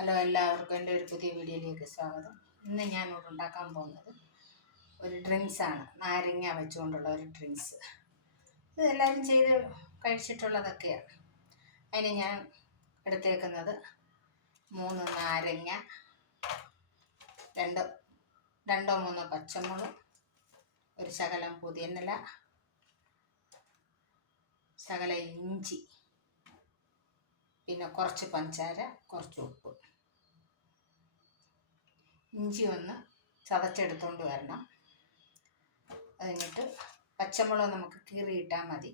Hello, എല്ലാവർക്കും എൻ്റെ ഒരു പുതിയ വീഡിയോയിലേക്ക് സ്വാഗതം. ഇന്ന് ഞാൻ ഇവിടെ ഉണ്ടാക്കാൻ പോകുന്നത് ഒരു ഡ്രിങ്ക്സാണ്. നാരങ്ങ വെച്ചുകൊണ്ടുള്ള ഒരു ഡ്രിങ്ക്സ്. ഇത് എല്ലാവരും ചെയ്ത് കഴിച്ചിട്ടുള്ളതൊക്കെയാണ്. അതിന് ഞാൻ എടുത്തേക്കുന്നത് 3 നാരങ്ങ, രണ്ടോ മൂന്നോ പച്ചമുളക്, ഒരു ശകലം പുതിനയില, ശകലം ഇഞ്ചി, പിന്നെ കുറച്ച് പഞ്ചസാര, കുറച്ച് ഉപ്പ്. ഇഞ്ചി ഒന്ന് ചതച്ചെടുത്തുകൊണ്ട് വരണം. കഴിഞ്ഞിട്ട് പച്ചമുളക് നമുക്ക് കീറിയിട്ടാൽ മതി.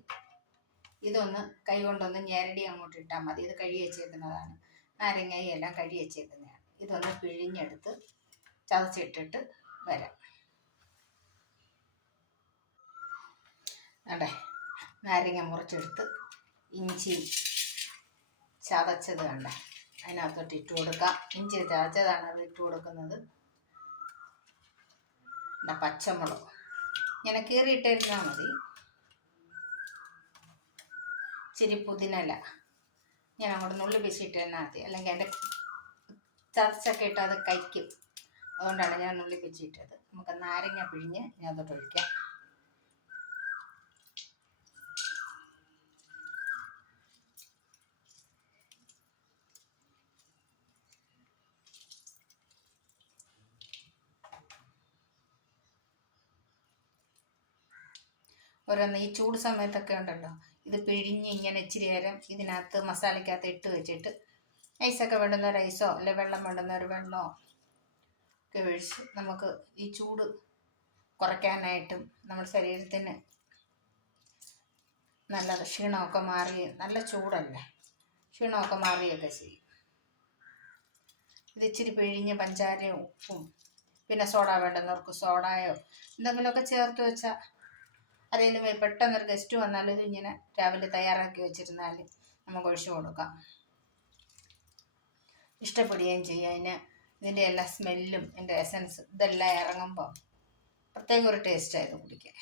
ഇതൊന്ന് കൈ കൊണ്ടൊന്ന് ഞെരടി അങ്ങോട്ട് ഇട്ടാൽ മതി. ഇത് കഴുകി വെച്ചേക്കുന്നതാണ്. നാരങ്ങയും എല്ലാം കഴുകി വെച്ചേക്കുന്നതാണ്. ഇതൊന്ന് പിഴിഞ്ഞെടുത്ത് ചതച്ചിട്ടിട്ട് വരാം. അതെ, നാരങ്ങ മുറിച്ചെടുത്ത് ഇഞ്ചി ചതച്ചത് കണ്ട അതിനകത്തോട്ട് ഇട്ട് കൊടുക്കാം. ഇഞ്ചി ചതച്ചതാണ് അത് ഇട്ട് കൊടുക്കുന്നത്. പച്ചമുളക് ഇങ്ങനെ കീറിയിട്ടിരുന്നാൽ മതി. ഇച്ചിരി പുതിനയില ഞാൻ അങ്ങോട്ട് നുള്ളി പിച്ചിട്ടിരുന്നാൽ മതി, അല്ലെങ്കിൽ എൻ്റെ ചതച്ചൊക്കെ ഇട്ട് അത് കഴിക്കും. അതുകൊണ്ടാണ് ഞാൻ നുള്ളി പിച്ചിട്ടത്. നമുക്ക് നാരങ്ങ പിഴിഞ്ഞ് ഇതിനകത്തോട്ട് ഒഴിക്കാം. ഓരോന്ന് ഈ ചൂട് സമയത്തൊക്കെ ഉണ്ടല്ലോ, ഇത് പിഴിഞ്ഞ് ഇങ്ങനെ ഇച്ചിരി നേരം ഇതിനകത്ത് മസാലയ്ക്കകത്ത് ഇട്ട് വെച്ചിട്ട് ഐസൊക്കെ വേണ്ടുന്നൊരു ഐസോ അല്ലെ വെള്ളം വേണ്ടുന്നൊരു വെള്ളമോ ഒക്കെ ഒഴിച്ച് നമുക്ക് ഈ ചൂട് കുറയ്ക്കാനായിട്ടും നമ്മുടെ ശരീരത്തിന് നല്ലത്. ക്ഷീണമൊക്കെ മാറി, നല്ല ചൂടല്ലേ, ക്ഷീണമൊക്കെ മാറിയൊക്കെ ചെയ്യും. ഇത് ഇച്ചിരി പിഴിഞ്ഞ് പഞ്ചാരയും ഉപ്പും പിന്നെ സോഡ വേണ്ടുന്നവർക്ക് സോഡയോ എന്തെങ്കിലുമൊക്കെ ചേർത്ത് വെച്ചാൽ അതിലും പെട്ടെന്നൊരു ഗസ്റ്റ് വന്നാലും ഇത് ഇങ്ങനെ രാവിലെ തയ്യാറാക്കി വെച്ചിരുന്നാൽ നമുക്ക് ഒഴിച്ചു കൊടുക്കാം. ഇഷ്ടപ്പെടുകയും ചെയ്യും. അതിന് ഇതിൻ്റെ എല്ലാ സ്മെല്ലും ഇതിൻ്റെ എസൻസ് ഇതെല്ലാം ഇറങ്ങുമ്പോൾ പ്രത്യേക ഒരു ടേസ്റ്റായത് കുടിക്കാൻ.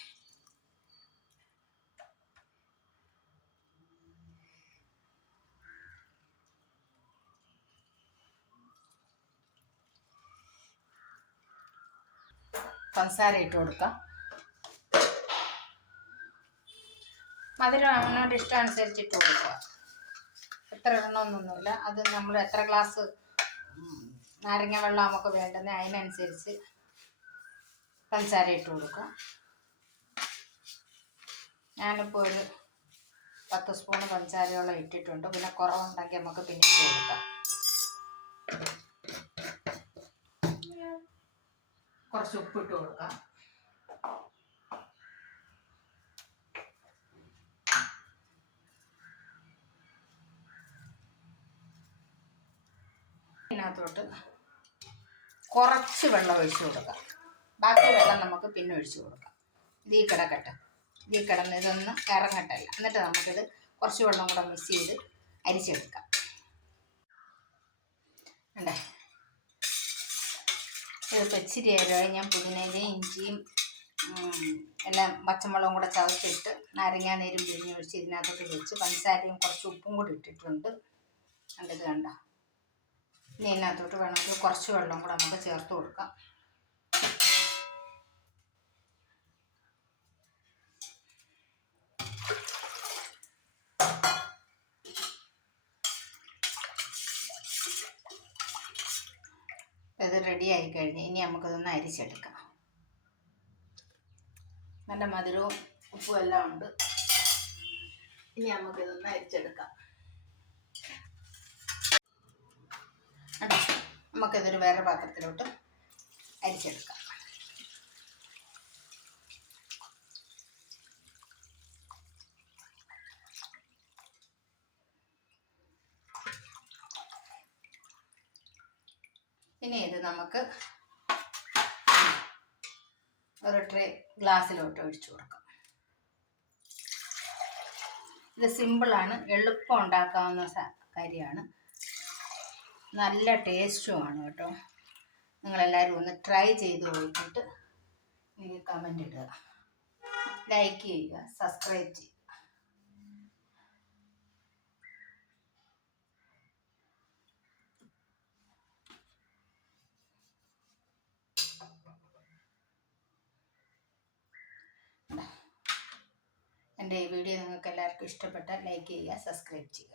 പഞ്ചസാര ഇട്ട് കൊടുക്കാം. മധുരം അവനോട് ഇഷ്ടമനുസരിച്ച് ഇട്ട് കൊടുക്കുക. എത്ര ഇടണമെന്നൊന്നുമില്ല. അത് നമ്മൾ എത്ര ഗ്ലാസ് നാരങ്ങ വെള്ളം നമുക്ക് വേണ്ടുന്നത് അതിനനുസരിച്ച് പഞ്ചസാര ഇട്ട് കൊടുക്കുക. ഞാനിപ്പോൾ ഒരു 10 സ്പൂൺ പഞ്ചസാരയോളം ഇട്ടിട്ടുണ്ട്. പിന്നെ കുറവുണ്ടെങ്കിൽ നമുക്ക് പിന്നെ ഇട്ട് കൊടുക്കാം. കുറച്ച് ഉപ്പിട്ട് കൊടുക്കാം. ഇതിനകത്തോട്ട് കുറച്ച് വെള്ളം ഒഴിച്ചു കൊടുക്കാം. ബാക്കി വെള്ളം നമുക്ക് പിന്നെ ഒഴിച്ചു കൊടുക്കാം. ഇത് ഈ കിടക്കട്ടെ, ഈ കിടന്ന് ഇതൊന്ന് ഇറങ്ങട്ടല്ല. എന്നിട്ട് നമുക്കിത് കുറച്ച് വെള്ളം കൂടെ മിക്സ് ചെയ്ത് അരിച്ചെടുക്കാം. അല്ലേ, ഇതിപ്പോൾ ഇച്ചിരി നേരമായി ഞാൻ പുതിനയിലയും ഇഞ്ചിയും എല്ലാം പച്ചമുളകും കൂടെ ചതച്ചിട്ട് നാരങ്ങ നീരും പിഴിഞ്ഞൊഴിച്ച് ഇതിനകത്തോട്ട് വെച്ച് പഞ്ചസാരയും കുറച്ച് ഉപ്പും കൂടി ഇട്ടിട്ടുണ്ട്. കണ്ടത് കണ്ടോ. ഇനി ഇതിനകത്തോട്ട് വേണമെങ്കിൽ കുറച്ച് വെള്ളം കൂടെ നമുക്ക് ചേർത്ത് കൊടുക്കാം. ഇത് റെഡി ആയി കഴിഞ്ഞ് ഇനി നമുക്കിതൊന്ന് അരിച്ചെടുക്കാം. നല്ല മധുരവും ഉപ്പും എല്ലാം ഉണ്ട്. ഇനി നമുക്കിതൊന്ന് അരിച്ചെടുക്കാം. നമുക്കിതൊരു വേറെ പാത്രത്തിലോട്ട് അരിച്ചെടുക്കാം. ഇനി ഇത് നമുക്ക് ഒരു ട്രേ ഗ്ലാസ്സിലോട്ട് ഒഴിച്ചു കൊടുക്കാം. ഇത് സിമ്പിളാണ്, എളുപ്പം ഉണ്ടാക്കാവുന്ന കാര്യമാണ്, നല്ല ടേസ്റ്റുമാണ് കേട്ടോ. നിങ്ങളെല്ലാവരും ഒന്ന് ട്രൈ ചെയ്ത് നോക്കിയിട്ട് എനിക്ക് കമൻ്റ് ഇടുക, ലൈക്ക് ചെയ്യുക, സബ്സ്ക്രൈബ് ചെയ്യുക. എൻ്റെ ഈ വീഡിയോ നിങ്ങൾക്ക് എല്ലാവർക്കും ഇഷ്ടപ്പെട്ടാൽ ലൈക്ക് ചെയ്യുക, സബ്സ്ക്രൈബ് ചെയ്യുക.